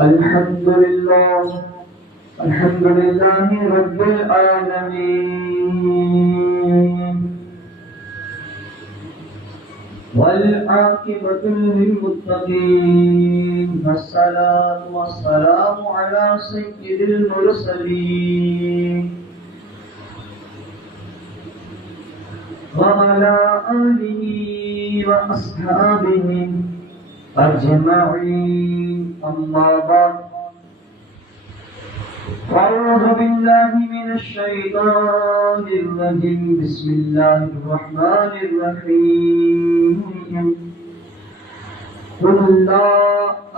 الحمد لله رب العالمين والعاقبة للمتقين والصلاة والسلام على سيد المرسلين وعلى آله وأصحابه أجمعين أما بعد أعوذ بالله من الشيطان الرجيم بسم الله الرحمن الرحيم قل لا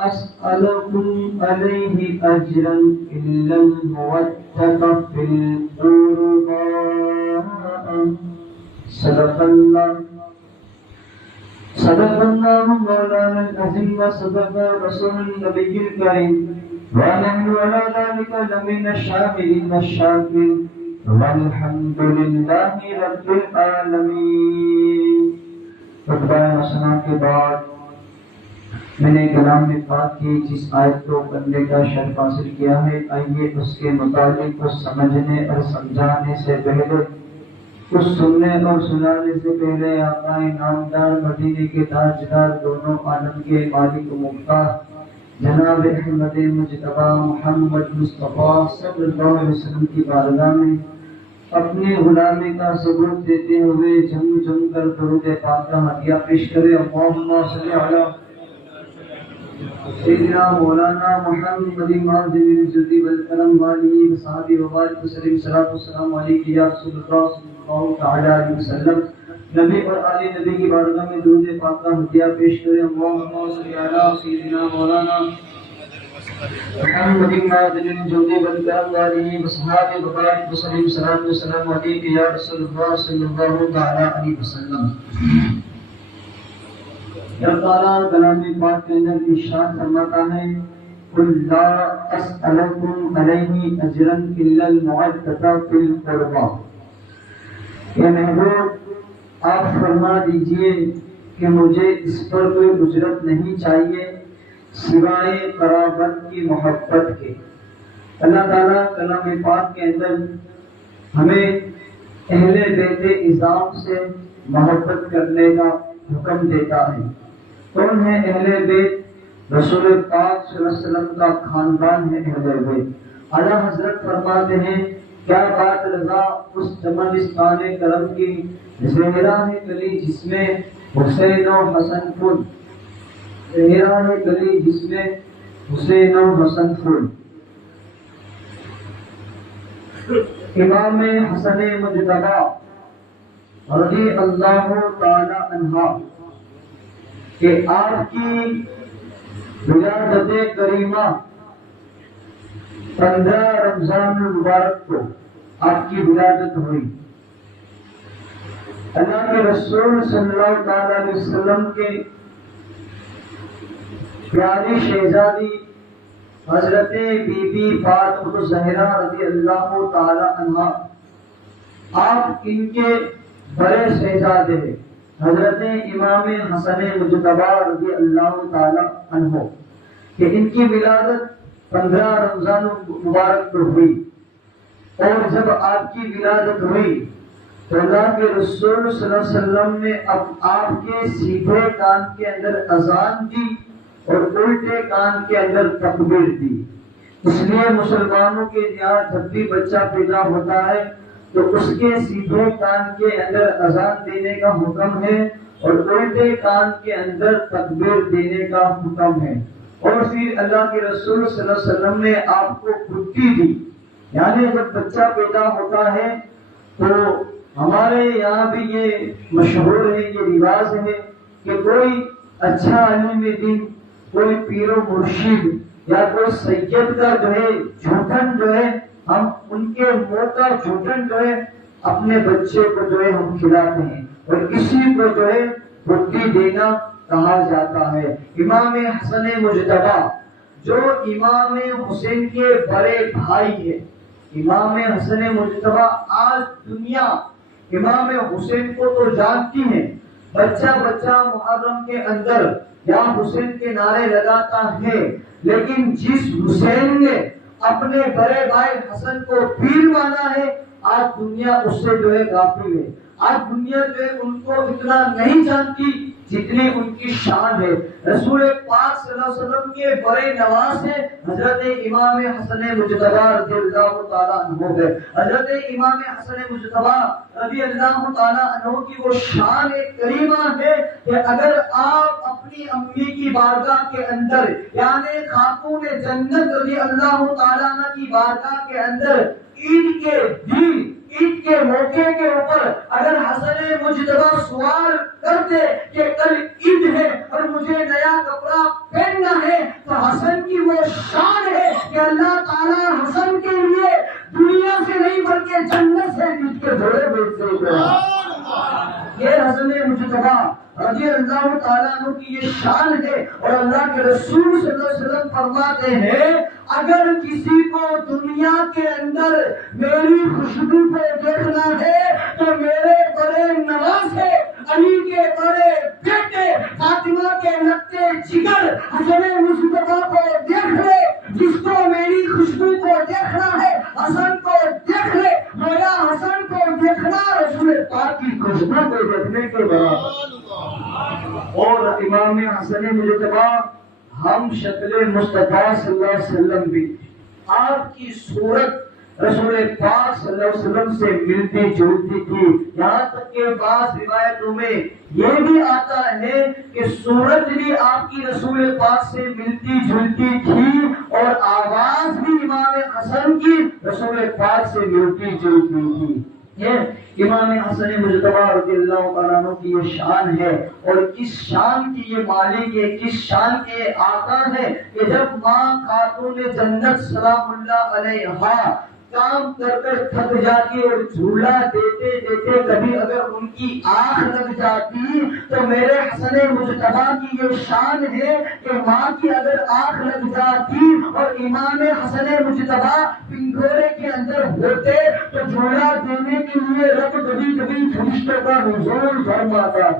أسألكم عليه أجرا إلا المودة في القربى صدق الله مولانا العظيم وصدق رسول النبي الكريم ونحن على ذلك لمن الشاهدين والشاكرين والحمد لله رب العالمين. خطبہ حسنہ کے بعد میں نے کلام پاک کی جس آیت کو پڑھنے کا شرف حاصل کیا ہے، آئیے اس کے متعلق کچھ سمجھنے اور سمجھانے سے پہلے، کچھ سننے اور سنانے سے پہلے آقا نامدار مدینے کے تاجدار دونوں عالم کے مالک و مختار جناب احمد مجتبی محمد مصطفیٰ صلی اللہ علیہ وسلم کی بارگاہ میں اپنے غلامی کا ثبوت دیتے ہوئے جھم جھم کر درود پاک کا ہدیہ پیش کرے. اللہم صلی علی سیدنا مولانا محمد معظم الجود والکرم والی وصحبہ وبارک وسلم. صلاۃ والسلام علیک یا رسول اللہ صلی اللہ تعالی علیہ وسلم. نبی اور آل نبی کی بارگاہ میں درود پاک کا ہدیہ پیش کریں. اللہم صلی علی سیدنا مولانا محمد معظم الجود والکرم والی وصحبہ وبارک وسلم. صلاۃ والسلام علیک یا رسول اللہ صلی اللہ تعالی علیہ وسلم. اللہ تعالیٰ کلام پاک کے اندر ارشاد فرماتا ہے قل لا اسألکم علیہ اجرا الا المودۃ فی القربى. یہ محبوب آپ فرما دیجئے کہ مجھے اس پر کوئی اجرت نہیں چاہیے سوائے قرابت کی محبت کے. اللہ تعالیٰ کلام پاک کے اندر ہمیں اہل بیت اعظام سے محبت کرنے کا حکم دیتا ہے. کون ہے اہل بیت؟ رسول پاک صلی اللہ علیہ وسلم کا خاندان ہے اہل بیت. اعلیٰ حضرت فرماتے ہیں کیا بات رضا اس چمنستان کرم کی زہرا ہے کلی جس میں حسین و حسن پھول. زہرا ہے کلی جس میں حسین و حسن پھول. امام حسن مجتبی رضی اللہ تعالی عنہ کہ آپ کی ولادت کریمہ 15 رمضان المبارک کو آپ کی ولادت ہوئی. اللہ کے رسول صلی اللہ تعالی علیہ وسلم کے پیاری شہزادی حضرت بی بی فاطمہ الزہرا رضی اللہ تعالی عنہا، آپ ان کے بڑے شہزادے ہیں حضرت امام حسن مجتبی رضی اللہ تعالی عنہ کہ ان کی ولادت 15 رمضان مبارک کو ہوئی. اور جب آپ کی ولادت ہوئی تو اللہ کے رسول صلی اللہ علیہ وسلم نے آپ کے سیدھے کان کے اندر اذان دی اور الٹے کان کے اندر تکبیر دی. اس لیے مسلمانوں کے یہاں جب بھی بچہ پیدا ہوتا ہے تو اس کے سیدھے کان کے اندر اذان دینے کا حکم ہے اور الٹے کان کے اندر تکبیر دینے کا حکم ہے. اور پھر اللہ کے رسول صلی اللہ علیہ وسلم نے آپ کو گدی دی. یعنی جب بچہ پیدا ہوتا ہے تو ہمارے یہاں بھی یہ مشہور ہے، یہ رواج ہے کہ کوئی اچھا عالم دین، کوئی پیر و مرشد یا کوئی سید کا جو ہے جھوٹن جو ہے ہم ان کے منہ کا جھوٹن جو ہے اپنے بچے کو جو ہے ہم کھلاتے ہیں اور اسی کو جو ہے گدی دینا کہا جاتا ہے. امام حسن مجتبی جو امام حسین کے بڑے بھائی ہے، امام حسن مجتبی آج دنیا امام حسین کو تو جانتی ہے بچہ بچہ محرم کے اندر یا حسین کے نعرے لگاتا ہے، لیکن جس حسین نے اپنے بڑے بھائی حسن کو پیر مانا ہے، آج دنیا اس سے جو ہے غافل ہے۔ آج دنیا جو ہے ان کو اتنا نہیں جانتی جتنی ان کی شان ہے۔ رسول پاک صلی اللہ علیہ وسلم کے بڑے نواز ہیں حضرت امام حسن مجتبی رضی اللہ تعالیٰ عنہ ہے۔ حضرت امام حسن مجتبی رضی اللہ تعالیٰ عنہ کی وہ شان کریمہ ہے کہ اگر آپ اپنی امی کی بارگاہ کے اندر یعنی خاتون جنت رضی اللہ تعالیٰ عنہ کی بارگاہ کے اندر عید کے دن عید کے موقع کے اوپر اگر حسن مجتبی سوال کرتے کہ کل عید ہے اور مجھے نیا کپڑا پہننا ہے، تو حسن کی وہ شان ہے کہ اللہ تعالیٰ حسن کے لیے دنیا سے نہیں بلکہ جنت سے عید کے جوڑے بھیجتے ہیں۔ یہ حسن مجتبی رضی اللہ تعالیٰ عنہ کی یہ شان ہے، اور اللہ کے رسول صلی اللہ علیہ وسلم فرماتے ہیں اگر کسی کو دنیا کے اندر میری خوشبو کو دیکھنا ہے تو میرے بڑے نواز ہے علی کے بڑے بیٹے فاطمہ کے لگتے جگر حسن مجتبی کو دیکھ لے۔ جس کو میری خوشبو کو دیکھنا ہے حسن کو دیکھ لے، میرا حسن کو دیکھنا رسول پاک کی خوشبو کو دیکھنے کے بعد۔ اور امام حسن مجتبی ہم شکل مصطفیٰ صلی اللہ علیہ وسلم بھی، آپ کی صورت رسول پاک صلی اللہ علیہ وسلم سے ملتی جلتی تھی، یہاں تک کہ بعض روایتوں میں یہ بھی آتا ہے کہ صورت بھی آپ کی رسول پاک سے ملتی جلتی تھی اور آواز بھی امام حسن کی رسول پاک سے ملتی جلتی تھی۔ یہ امام حسن مجتبی رضی اللہ تعالیٰ عنہ کی یہ شان ہے، اور کس شان کی یہ مالک ہے، کس شان کے آقا ہے کہ جب ماں خاتون جنت سلام اللہ علیہا کام کر کر تھک جاتی اور جھولا دیتے دیتے کبھی اگر ان کی آنکھ لگ جاتی تو میرے حسن مجتبی کی یہ شان ہے کہ ماں کی اگر آنکھ لگ جاتی اور امام حسن مجتبی پنگھوڑے کے اندر ہوتے تو جھولا دینے کے لیے رب کبھی کبھی فرشتوں کا نزول فرماتا۔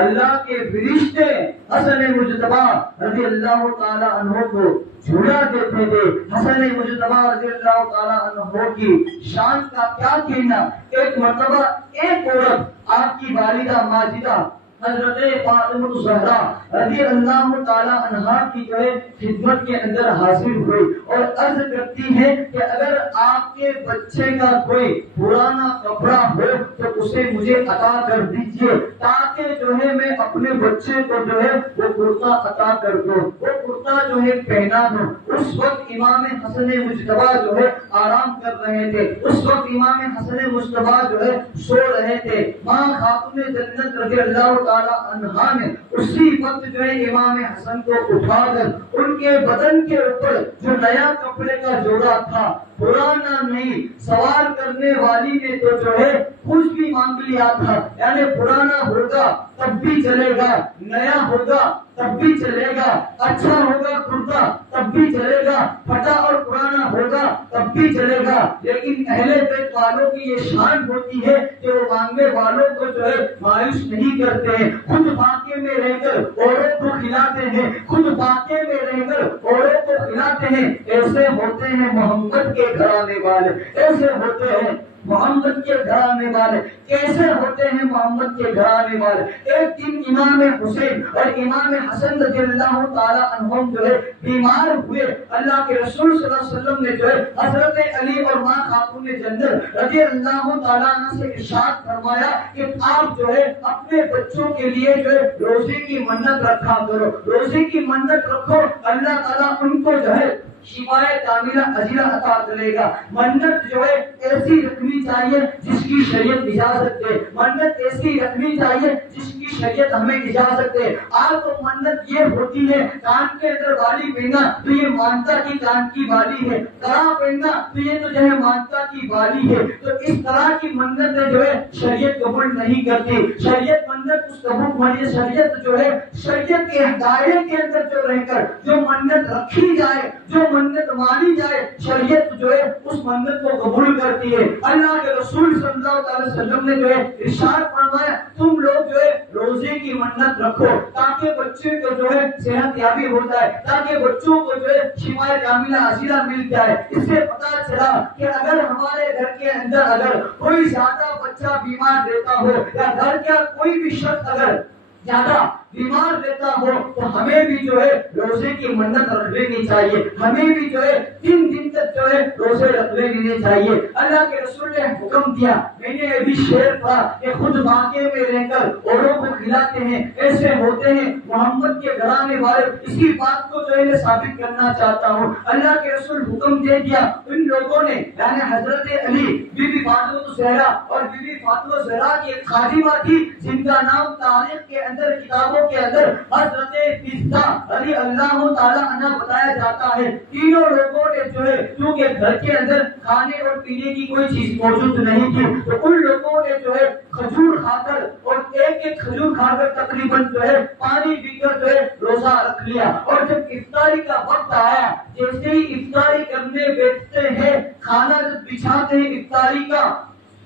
اللہ کے فرشتے حسن مجتبی رضی اللہ تعالیٰ عنہ کو جھولا دیتے تھے۔ حسن مجتبی رضی اللہ تعالیٰ عنہ کی شان کا کیا کہنا۔ ایک مرتبہ ایک عورت آپ کی والدہ ماجدہ حضرت فاطمہ الزہرا رضی اللہ تعالیٰ عنہا کی جو ہے خدمت کے اندر حاضر ہوئی اور عرض کرتی ہے کہ اگر آپ کے بچے کا کوئی پرانا کپڑا ہو تو اسے مجھے عطا کر دیجئے تاکہ جو ہے میں اپنے بچے کو جو ہے وہ کرتا عطا کر دوں، وہ کرتا جو ہے پہنا دوں۔ اس وقت امام حسن مجتبی جو ہے آرام کر رہے تھے، اس وقت امام حسن مجتبی جو ہے سو رہے تھے۔ ماں خاتون جنت رضی اللہ تعالیٰ عنہا نے اسی وقت جو ہے امام حسن کو اٹھا کر ان کے بدن کے اوپر جو نیا کپڑے کا جوڑا تھا، پرانا نہیں، سوال کرنے والی نے تو جو ہے کچھ بھی مانگ لیا تھا، یعنی پرانا ہوگا تب بھی چلے گا، نیا ہوگا تب بھی چلے گا، اچھا ہوگا کرتا تب بھی چلے گا، پھٹا اور پرانا ہوگا تب بھی چلے گا، لیکن اہل بیت والوں کی یہ شان ہوتی ہے کہ وہ مانگنے والوں کو جو ہے مایوس نہیں کرتے ہیں، خود فاقے میں رہ کر اوروں کو کھلاتے ہیں، خود فاقے میں رہ کر اوروں کو کھلاتے ہیں۔ ایسے ہوتے ہیں محمد کے گھرانے والے، ایسے ہوتے ہیں محمد کے گھرانے والے، کیسے ہوتے ہیں محمد کے گھرانے والے۔ ایک دن امام حسین اور امام حسن رضی اللہ تعالیٰ عنہم جو ہے بیمار ہوئے، اللہ کے رسول صلی اللہ علیہ وسلم نے جو ہے حضرت علی اور ماں خاتون جنت رضی اللہ تعالیٰ عنہ سے ارشاد فرمایا کہ آپ جو ہے اپنے بچوں کے لیے جو ہے روزے کی منت رکھا کرو، روزے کی منت رکھو، اللہ تعالیٰ ان کو جو ہے شفائے کاملہ عاجلہ عطا کرے گا۔ منت جو ہے ایسی رکھنی چاہیے جس کی شریعت اجازت دے، منت ایسی رکھنی چاہیے جس کی شریعت ہمیں اجازت دے۔ آج تو منت یہ ہوتی ہے کان کے اندر والی پہننا تو یہ مانتا کی کان کی والی ہے، کڑا پہننا تو یہ تو جو ہے مانتا کی والی ہے، تو اس طرح کی منت جو ہے شریعت قبول نہیں کرتی۔ شریعت منت اس قبول، شریعت جو ہے شریعت کے دائرے کے اندر جو رہ کر جو منت رکھی جائے، جو منت مانی جائے شریعت جو ہے اس منت کو قبول کرتی ہے۔ اللہ کے رسول صلی اللہ علیہ وسلم نے جو ہے ارشاد فرمایا تم لوگ جو ہے روزے کی منت رکھو تاکہ بچے کو جو ہے صحت یابی ہو جائے، تاکہ بچوں کو جو ہے شفا کاملہ عاجلہ مل جائے۔ اس سے پتہ چلا کہ اگر ہمارے گھر کے اندر اگر کوئی زیادہ بچہ بیمار رہتا ہو یا گھر کا کوئی بھی شخص اگر زیادہ بیمار رہتا ہو تو ہمیں بھی جو ہے روزے کی منت رکھ لینی چاہیے، ہمیں بھی جو ہے 3 دن تک جو ہے روزے رکھ لینے چاہیے۔ اللہ کے رسول نے حکم دیا، میں نے یہ بھی شعر پڑھا کہ خود مانگے میں رہ کر اوروں کو کھلاتے ہیں ایسے ہوتے ہیں محمد کے گھرانے والے۔ اسی بات کو جو ہے میں ثابت کرنا چاہتا ہوں۔ اللہ کے رسول حکم دے دیا، ان لوگوں نے یعنی حضرت علی، بی بی فاطمہ الزہرا اور بی بی فاطمہ الزہرا کی ایک خادمہ تھی جن کا نام تاریخ کے اندر کتابوں کے اندر حضرت فضہ رضی اللہ تعالی عنہ بتایا جاتا ہے۔ تینوں لوگوں نے جو ہے کیونکہ گھر کے اندر کھانے اور پینے کی کوئی چیز موجود نہیں تھی تو ان لوگوں نے جو ہے کھجور کھا کر اور ایک کھجور کھا کر تقریباً جو ہے پانی پی کر جو ہے روزہ رکھ لیا۔ اور جب افطاری کا وقت آیا، جیسے ہی افطاری کرنے بیٹھتے ہیں، کھانا جب بچھاتے ہیں افطاری کا،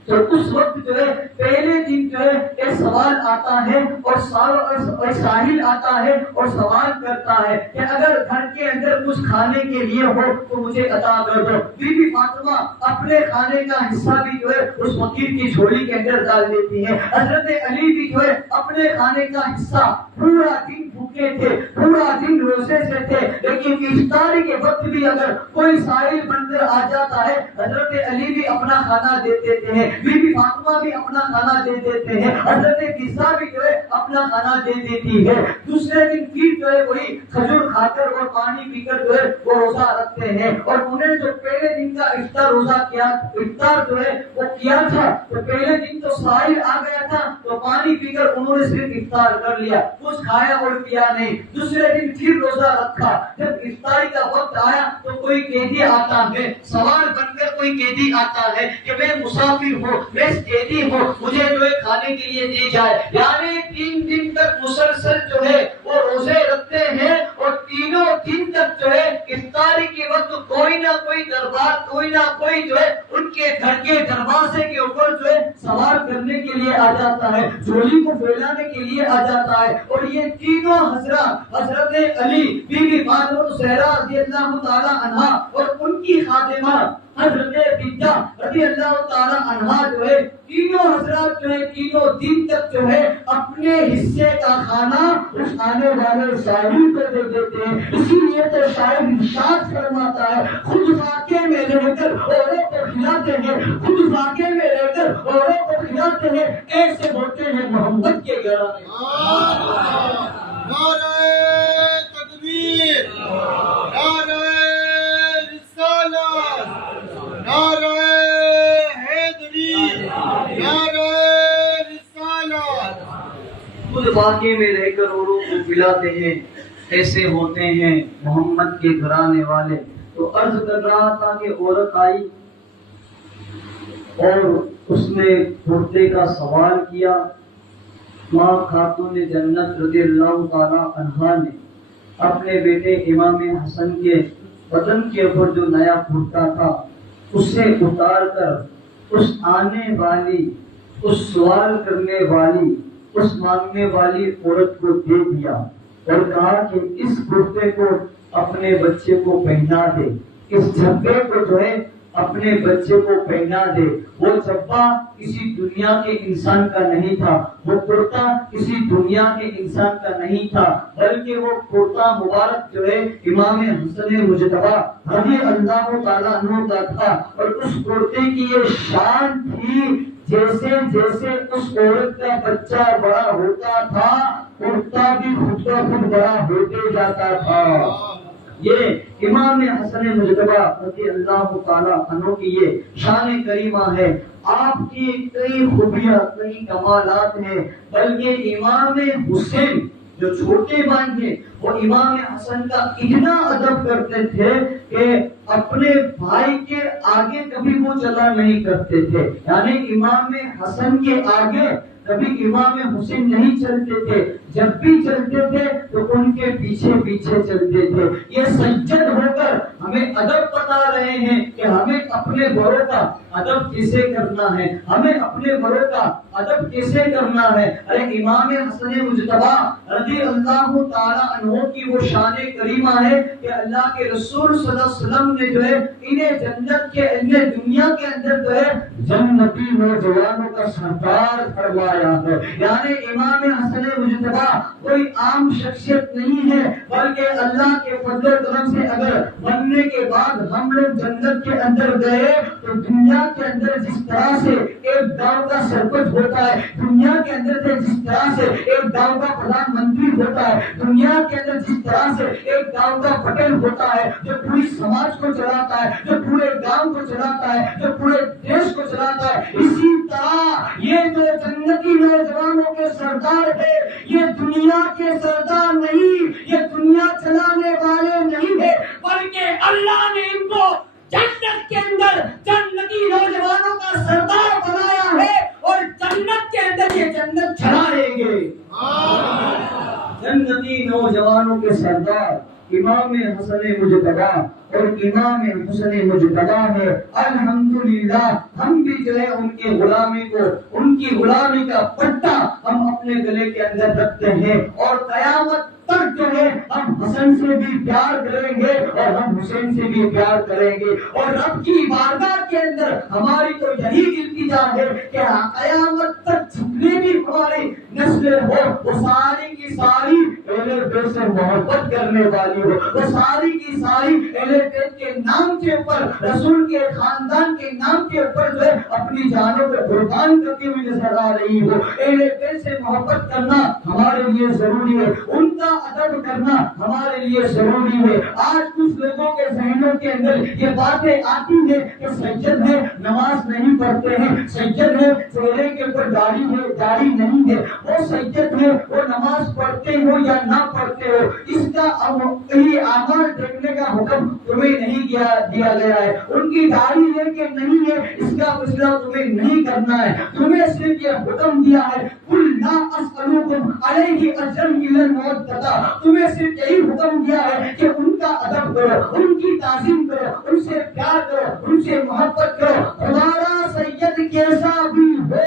تو اس وقت جو ہے پہلے دن جو ہے ایک سوال آتا ہے اور ساحل آتا ہے اور سوال کرتا ہے کہ اگر گھر کے اندر کچھ کھانے کے لیے ہو تو مجھے عطا کر دو۔ بی بی فاطمہ اپنے کھانے کا حصہ بھی جو ہے اس فقیر کی جھولی کے اندر ڈال دیتی ہے۔ حضرت علی بھی جو ہے اپنے کھانے کا حصہ، پورا دن بھوکے تھے، پورا دن روزے سے تھے، لیکن افطاری کے وقت بھی اگر کوئی ساحل بن کر آ جاتا ہے حضرت علی بھی اپنا کھانا دے دیتے ہیں، بی بی فاطمہ بھی اپنا کھانا دے دیتے ہیں، حضرت فضہ بھی جو ہے اپنا کھانا دے دیتی ہے۔ دوسرے دن پھر جو ہے وہی کھجور کھا کر اور پانی پی کر جو ہے وہ روزہ رکھتے ہیں۔ اور انہیں جو پہلے دن کا افطار روزہ کیا، افطار جو ہے وہ کیا تھا، تو پہلے دن تو ساحل آ گیا تھا تو پانی پی کر انہوں نے صرف افطار کر لیا، کچھ کھایا اور پیا نہیں۔ دوسرے دن پھر روزہ رکھا، جب افطاری کا وقت آیا تو کوئی قیدی آتا ہے، سوال بن کر کوئی قیدی آتا ہے کہ میں مسافر ہوں، میں قیدی ہوں، مجھے جو ہے کھانے کے لیے دی جائے۔ یعنی 3 دن تک مسلسل جو ہے وہ روزے رکھتے ہیں اور تینوں دن تک جو ہے افطاری کے وقت کوئی نہ کوئی دربار، کوئی نہ کوئی جو ہے ان کے گھر کے دروازے کے اوپر جو ہے سوار کرنے کے لیے آ جاتا ہے، جھولی کو پھیلانے کے لیے آ جاتا ہے۔ اور یہ تینوں حضرات حضرت علی، بی بی فاطمہ الزہرا رضی اللہ تعالی عنہا اور ان کی خادمہ حضرت فضہ رضی اللہ تعالی عنہا جو ہے تینوں حضرات جو ہے تینوں دن تک جو ہے اپنے حصے کا کھانا اس آنے والے ساحل کو دے دیتے ہیں۔ اسی لیے تو شاعر ارشاد فرماتا ہے خود فاقے میں رہ کر اوروں کو کھلاتے ہیں، خود فاقے میں رہ کر اوروں کو کھلاتے ہیں، ایسے ہوتے ہیں محمد کے گھرانے۔ نعرہ تکبیر، نعرہ رسالت، نعرہ حیدری، نعرہ رسالت۔ خود واقعے میں رہ کر اوروں کو پلاتے ہیں، ایسے ہوتے ہیں محمد کے گھرانے والے۔ تو عرض کر رہا تھا کہ عورت آئی اور اس نے کرتے کا سوال کیا۔ ماں خاتون جنت رضی اللہ تعالی عنہا نے اپنے بیٹے امام حسن کے بدن کے اوپر جو نیا کرتا تھا اسے اتار کر اس آنے والی، اس سوال کرنے والی، اس مانگنے والی عورت کو دے دیا اور کہا کہ اس کرتے کو اپنے بچے کو پہنا دے، اس جھبے کو جو ہے اپنے بچے کو پہنا دے۔ وہ جھبا کسی دنیا کے انسان کا نہیں تھا، وہ کرتا کسی دنیا کے انسان کا نہیں تھا، بلکہ وہ کرتا مبارک جو ہے امام حسن مجتبی رضی اللہ تعالیٰ عنہ کا تھا۔ اور اس کرتے کی یہ شان تھی جیسے جیسے اس عورت کا بچہ بڑا ہوتا تھا کرتا بھی خود کا خود بڑا ہوتے جاتا تھا۔ یہ امام حسن مجتبی رضی اللہ تعالیٰ عنہ کی یہ شان کریمہ ہے۔ آپ کی کئی خوبیاں، کئی کمالات ہیں، بلکہ امام حسین جو چھوٹے بھائی تھے وہ امام حسن کا اتنا ادب کرتے تھے کہ اپنے بھائی کے آگے کبھی وہ چلا نہیں کرتے تھے، یعنی امام حسن کے آگے کبھی امام حسین نہیں چلتے تھے، جب بھی چلتے تھے تو ان کے پیچھے پیچھے چلتے تھے۔ یہ سجد ہو کر ہمیں ادب بتا رہے ہیں کہ ہمیں اپنے بڑوں کا ادب کیسے کرنا ہے، ہمیں اپنے بڑوں کا ادب کیسے کرنا ہے۔ ارے امام حسن مجتبی رضی اللہ تعالی عنہ کی وہ شان کریمہ ہے کہ اللہ کے رسول صلی اللہ علیہ وسلم نے جو ہے انہیں جنت کے دنیا کے اندر جو ہے جنتی نوجوانوں کا سردار فرمایا ہے۔ یعنی امام حسن مجتبی کوئی عام شخصیت نہیں ہے، بلکہ اللہ کے فضل و کرم سے اگر بننے کے بعد ہم لوگ جنت کے اندر گئے تو دنیا کے اندر جس طرح سے ایک گاؤں کا سرپنچ ہوتا ہے، دنیا کے اندر سے جس طرح سے ایک گاؤں کا پردھان منتری ہوتا ہے، دنیا کے اندر جس طرح سے ایک گاؤں کا پٹیل ہوتا ہے جو پوری سماج کو چلاتا ہے، جو پورے گاؤں کو چلاتا ہے، جو پورے دیش کو چلاتا ہے، اسی طرح یہ جو جنتی نوجوانوں کے سردار ہے یہ دنیا کے سردار نہیں، یہ دنیا چلانے والے نہیں ہے، بلکہ اللہ نے ان کو جنت کے اندر جنتی نوجوانوں کا سردار بنایا ہے اور جنت کے اندر یہ جنت چلا لیں گے۔ جنتی نوجوانوں کے سردار امام حسن مجتبی اور امام حسن مجتبی ہے۔ الحمدللہ ہم بھی جو ہے ان کی غلامی کا پٹا ہم اپنے گلے کے اندر رکھتے ہیں اور قیامت تک جو ہے ہم حسن سے بھی پیار کریں گے اور ہم حسین سے بھی پیار کریں گے، اور رب کی بارگاہ کے اندر ہماری تو یہی التجا ہے کہ قیامت تک جتنے بھی ہماری نسلیں ہو وہ ساری کی ساری اہل بیت سے محبت کرنے والی ہو، وہ ساری کی ساری اہل بیت کے نام کے اوپر، رسول کے خاندان کے نام کے اوپر جو ہے اپنی جانوں کو قربان کرتی ہوئی نظر آ رہی ہو۔ اہل بیت سے محبت کرنا ہمارے لیے ضروری ہے، ان کا ادب کرنا ہمارے لیے ضروری ہے۔ آج کچھ لوگوں کے ذہنوں کے اندر یہ باتیں آتی ہیں کہ سید ہے نماز نہیں پڑھتے ہیں، سید ہے چہرے کے اوپر داڑھی نہیں ہے، وہ سید ہے وہ نماز پڑھتے ہو یا نہ پڑھتے ہو، اس کا اعمال دیکھنے کا حکم تمہیں نہیں دیا گیا ہے، ان کی داڑھی ہے کہ نہیں ہے اس کا فیصلہ تمہیں نہیں کرنا ہے، تمہیں صرف یہ حکم دیا ہے قل لا اسألکم علیہ اجرا الا المودۃ، تمہیں صرف یہی حکم دیا ہے کہ ان کا ادب کرو، ان کی تعظیم کرو، ان سے پیار کرو، ان سے محبت کرو۔ ہمارا سید کیسا بھی ہو،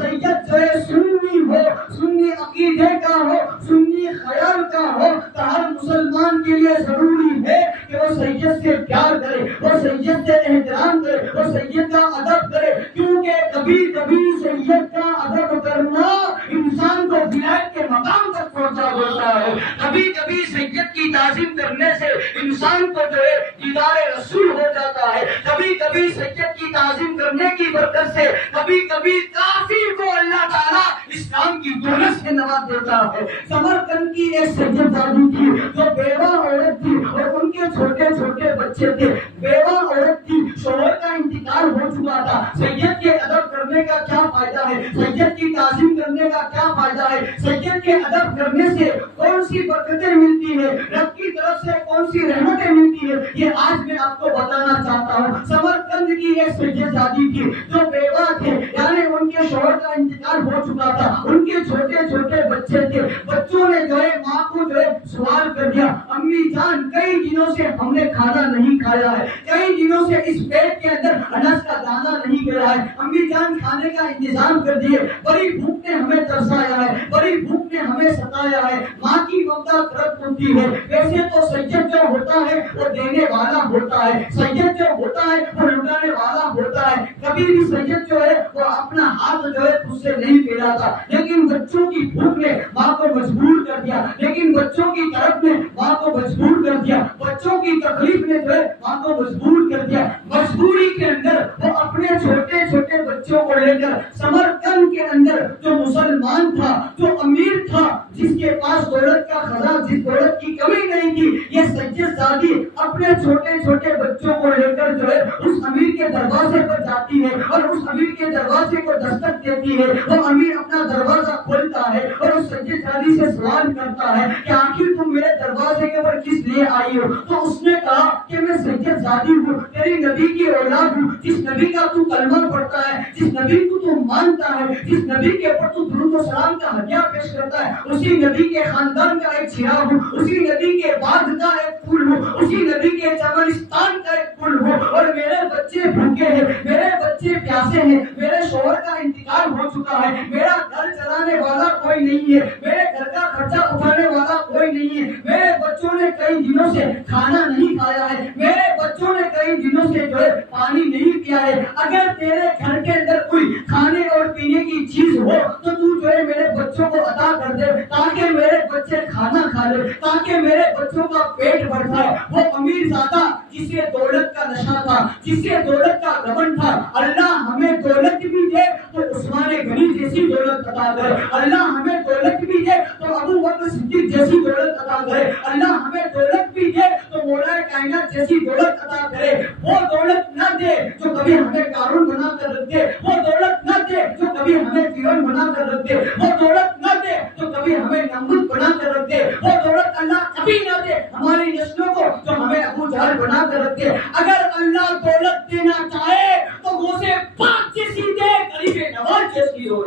سید جو ہے سنی ہو، سنی عقیدے کا ہو، سنی خیال کا ہو، تو ہر مسلمان کے لیے ضروری ہے کہ وہ سید سے پیار کرے، وہ سید سے احترام کرے، وہ سید کا ادب کرے، کیونکہ کبھی کبھی سید کا ادب کرنا انسان کو ولایت کے مقام تک پہنچا دیتا ہے، کبھی کبھی سید کی تعظیم کرنے سے انسان کو جو ہے دیدار رسول ہو جاتا ہے، کبھی کبھی سید کی تعظیم کرنے کی برکت سے کبھی کبھی کافر کو اللہ تعالیٰ اسلام کی دولت سے نواز دیتا ہے۔ سمرقند کی ایک سیدزادی تھی جو بیوہ عورت تھی اور ان کے چھوٹے چھوٹے بچے تھے، بیوہ عورت تھی، شوہر کا انتقال ہو چکا تھا، سید کے ادب کرنے کا کیا فائدہ ہے، سید کی تعظیم کرنے کا کیا فائدہ ہے، سید کے ادب کرنے سے کون سی برکتیں ملتی ہے، رب کی طرف سے کون سی رحمتیں ملتی ہے، یہ آج میں آپ کو بتانا چاہتا ہوں۔ سمرقند کی ایک سیدزادی تھی جو بیوہ تھے، یعنی ان کے شوہر کا انتقال ہو چکا تھا، ان کے چھوٹے چھوٹے بچے تھے، بچوں نے جو ہے ماں کو جو ہے سوال کر دیا، امی جان کئی دنوں سے ہم نے کھانا نہیں کھایا ہے، کئی دنوں سے اس پیٹ کے اندر اناج کا دانہ نہیں گیا ہے، امی جان کھانے کا انتظام کر دیے، بڑی بھوک نے ہمیں ترسایا ہے، بڑی بھوک نے ہمیں ستایا ہے۔ ماں کی ممتا طرف ہوتی ہے، ویسے تو سید جو ہوتا ہے وہ دینے والا ہوتا ہے، سید جو ہوتا ہے وہ لٹانے والا ہوتا ہے، کبھی بھی سید جو ہے وہ اپنا ہاتھ جو ہے خود سے نہیں پھیلاتا، لیکن بچوں کی بھوک نے ماں کو مجبور کر دیا، لیکن بچوں کی طرف نے ماں کو مجبور کر دیا، بچوں کی تکلیف نے جو ہے ماں کو مجبور کر دیا، مجبوری کے اندر وہ اپنے چھوٹے چھوٹے بچوں کو لے کر سمرقند کے اندر جو مسلمان تھا، جو امیر تھا، جس کے پاس دولت کا خزانہ، جس دولت کی کمی نہیں تھی، یہ سیدزادی اپنے چھوٹے چھوٹے بچوں کو لے کر جو ہے اس امیر کے دروازے پر جاتی ہے اور اس امیر کے دروازے کو دستک دیتی ہے، وہ امیر اپنا دروازہ کھولتا ہے اور اس سیدزادی سے سوال کرتا ہے کہ آخر تم میرے دروازے دروازے کے اوپر کس لیے آئی ہو؟ تو اس نے کہا کہ میں سید زادی ہوں، تیری نبی کی اولاد ہوں، جس نبی کا تو کلمہ پڑھتا ہے، جس نبی کو تو مانتا ہے، جس نبی کے اوپر تو درود و سلام کا ہدیہ پیش کرتا ہے، اسی نبی کے خاندان کا ایک چراغ ہوں، اسی نبی کے باغ کا ایک پھول ہوں، اسی نبی کے چمنستان کا ایک پھول ہوں، اور میرے بچے بھوکے ہیں، میرے بچے پیاسے ہیں، میرے شوہر کا انتقال ہو چکا ہے، میرا گھر چلانے والا کوئی نہیں ہے، میرے گھر کا خرچہ اٹھانے والا کوئی نہیں ہے، میرے بچوں نے کئی دنوں سے کھانا نہیں کھایا ہے، میرے بچوں نے کئی دنوں سے جو ہے پانی نہیں پیا ہے، اگر تیرے گھر کے اندر کوئی کھانے اور پینے کی چیز ہو تو تو جو ہے میرے بچوں کو عطا کر دے، تاکہ میرے بچے کھانا کھا لے، تاکہ میرے بچوں کا پیٹ بھر جائے۔ وہ امیر زادہ جسے دولت کا نشہ تھا، جسے دولت کا گھمنڈ تھا، اللہ ہمیں دولت بھی دے تو عثمان غنی جیسی دولت عطا کرے، اللہ ہمیں دولت بھی دے تو ابو بکر صدیق جیسی دولت عطا کرے، اللہ ہمیں دولت بھی دے تو مولا کائنات جیسی دولت عطا کرے۔ وہ دولت نہ دے جو کبھی ہمیں قارون بنا کر رکھ دے، وہ دولت نہ دے جو کبھی ہمیں فرعون بنا کر رکھ دے، وہ دولت نہ دے جو کبھی ہمیں نمرود بنا کر رکھ دے، وہ دولت اللہ کبھی نہ دے ہماری نسلوں کو جو ہمیں ابو جہل بنا کر رکھ دے۔ اگر اللہ دولت دینا چاہے تو غوث پاک جیسی دے، غریب نواز جیسی ہو۔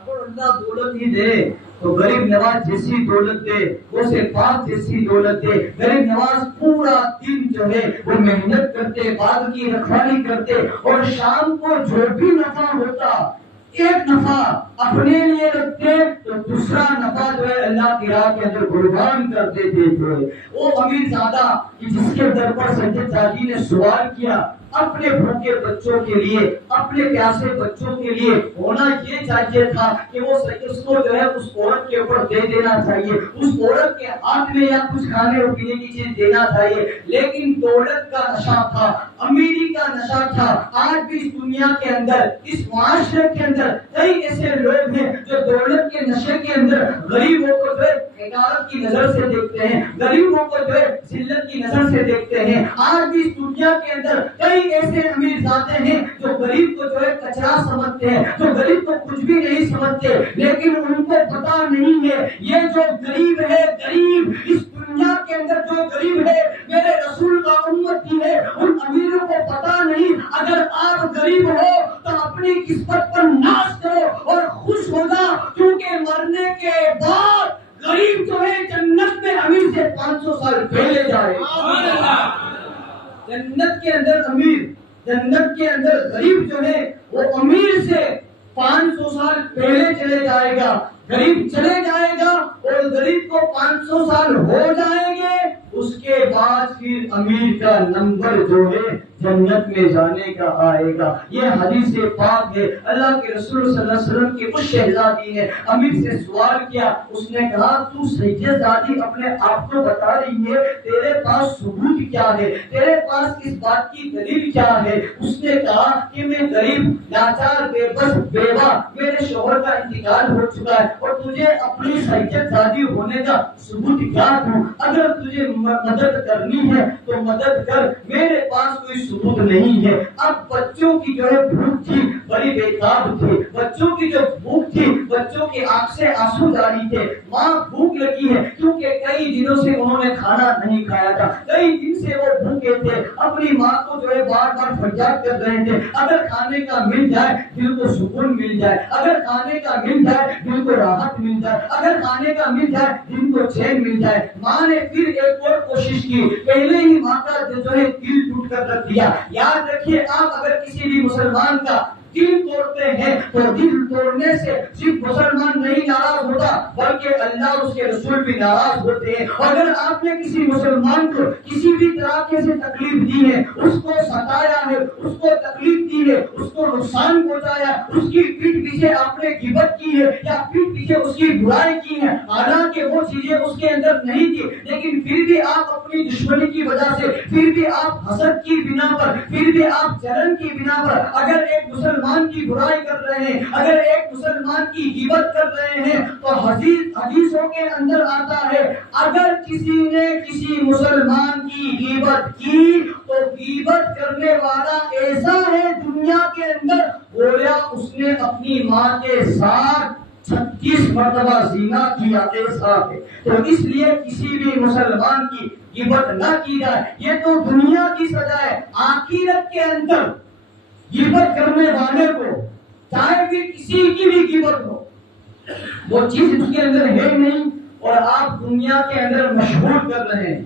اگر اللہ دولت ہی دے تو غریب نواز جیسی دولت دے، غوث پاک جیسی دولت دے۔ غریب نواز پورا دن جو ہے وہ محنت کرتے، باغ کی رکھوالی کرتے، اور شام کو جو بھی نفع ہوتا ایک نفع اپنے لیے رکھتے تو دوسرا نفع جو ہے اللہ کی راہ کے اندر قربان کر دیتے تھے۔ وہ امیر زادہ جس کے در پر سید زادی نے سوال کیا، اپنے بھوکے بچوں کے لیے، اپنے پیاسے بچوں کے لیے ہونا یہ چاہیے تھا کہ وہ اس کو جو ہے اس عورت کے اوپر دے دینا چاہیے، اس عورت کے ہاتھ میں یا کچھ کھانے اور پینے کی چیز دینا چاہیے، لیکن دولت کا نشہ تھا، امیری کا نشہ تھا۔ آج بھی اس دنیا کے اندر، اس معاشرے کے اندر کئی ایسے لوگ ہیں جو دولت کے نشے کے اندر غریبوں کو جو ہے حقارت کی نظر سے دیکھتے ہیں، غریبوں کو جو ہے ذلت کی نظر سے دیکھتے ہیں۔ آج بھی اس دنیا کے اندر کئی ایسے امیر ذاتیں ہیں جو غریب کو جو ہے کچرا سمجھتے ہیں، جو غریب کو کچھ بھی نہیں سمجھتے، لیکن ان کو پتا نہیں ہے یہ جو غریب ہے، غریب اس دنیا کے اندر جو غریب ہے میرے رسول کا امتی ہے، ان امیروں کو پتا نہیں۔ اگر آپ غریب ہو تو اپنی قسمت پر ناز کرو اور خوش ہو جاؤ، کیونکہ مرنے کے بعد غریب جو ہے جنت میں امیر سے 500 سال پہلے جائے۔ جنت کے اندر امیر، جنت کے اندر غریب جو ہے وہ امیر سے 500 سال پہلے چلے جائے گا۔ غریب چلے جائے گا اور غریب کو 500 سال ہو جائیں گے، اس کے بعد پھر امیر کا نمبر جو ہے جنت میں جانے کا آئے گا۔ یہ حدیث پاک ہے۔ اللہ کے رسول صلی اللہ علیہ وسلم کی اس شہزادی نے امیر سے سوال کیا، اس نے کہا تو سید زادی اپنے آپ کو بتا رہی ہے، تیرے پاس ثبوت کیا ہے، تیرے پاس اس بات کی دلیل کیا ہے؟ اس نے کہا کہ میں غریب، لاچار، بے بس، بیوہ، میرے شوہر کا انتقال ہو چکا ہے، اور تجھے اپنی سید زادی ہونے کا ثبوت کیا دوں؟ اگر تجھے مدد کرنی ہے تو مدد کر، میرے پاس کوئی ثبوت نہیں ہے۔ اب بچوں کی جو ہے بھوک تھی بڑی بےتاب تھی، بچوں کی جو بھوک تھی، بچوں کی آنکھ سے آنسو جاری تھے، ماں بھوک لگی ہے کیونکہ کئی دنوں سے انہوں نے کھانا نہیں کھایا تھا، کئی دن سے وہ بھوکے تھے، اپنی ماں کو جو ہے بار بار فریاد کر رہے تھے، اگر کھانے کا مل جائے دل کو سکون مل جائے، اگر کھانے کا مل جائے دل کو راحت مل جائے، اگر کھانے کا مل جائے دل کو چین مل جائے۔ ماں نے پھر ایک اور کوشش کی، پہلے ہی ماں کا جو ہے دل ٹوٹ کر رکھ دیا۔ یاد رکھیے، آپ اگر کسی بھی مسلمان کا دل توڑتے ہیں تو دل توڑنے سے صرف مسلمان نہیں ناراض ہوتا بلکہ اللہ اور اس کے رسول بھی ناراض ہوتے ہیں۔ اگر آپ نے کسی مسلمان کو کسی بھی طرح سے تکلیف دی ہے، اس کو ستایا ہے، اس کو تکلیف دی ہے، اس کو نقصان پہنچایا، اس کی پیٹھ پیچھے آپ نے غیبت کی ہے یا پیٹھ پیچھے اس کی برائی کی ہے، حالانکہ وہ چیزیں اس کے اندر نہیں تھی، لیکن پھر بھی آپ اپنی دشمنی کی وجہ سے، پھر بھی آپ حسد کی بنا پر، پھر بھی آپ جلن کی بنا پر اگر ایک مسلمان کی برائی کر رہے ہیں، اگر ایک مسلمان کی غیبت کر رہے ہیں، تو حدیثوں کے اندر آتا ہے اگر کسی نے کسی مسلمان کی غیبت کی تو غیبت کرنے والا ایسا ہے دنیا کے اندر گویا اس نے اپنی ماں کے ساتھ 36 مرتبہ زنا کیا ایسا ہے۔ تو اس لیے کسی بھی مسلمان کی غیبت نہ کی جائے، یہ تو دنیا کی سزا ہے۔ آخرت کے اندر غیبت کرنے والے کو چاہے بھی کسی کی بھی غیبت ہو، وہ چیز اس کے اندر ہے نہیں، اور آپ دنیا کے اندر مشہور کر رہے ہیں،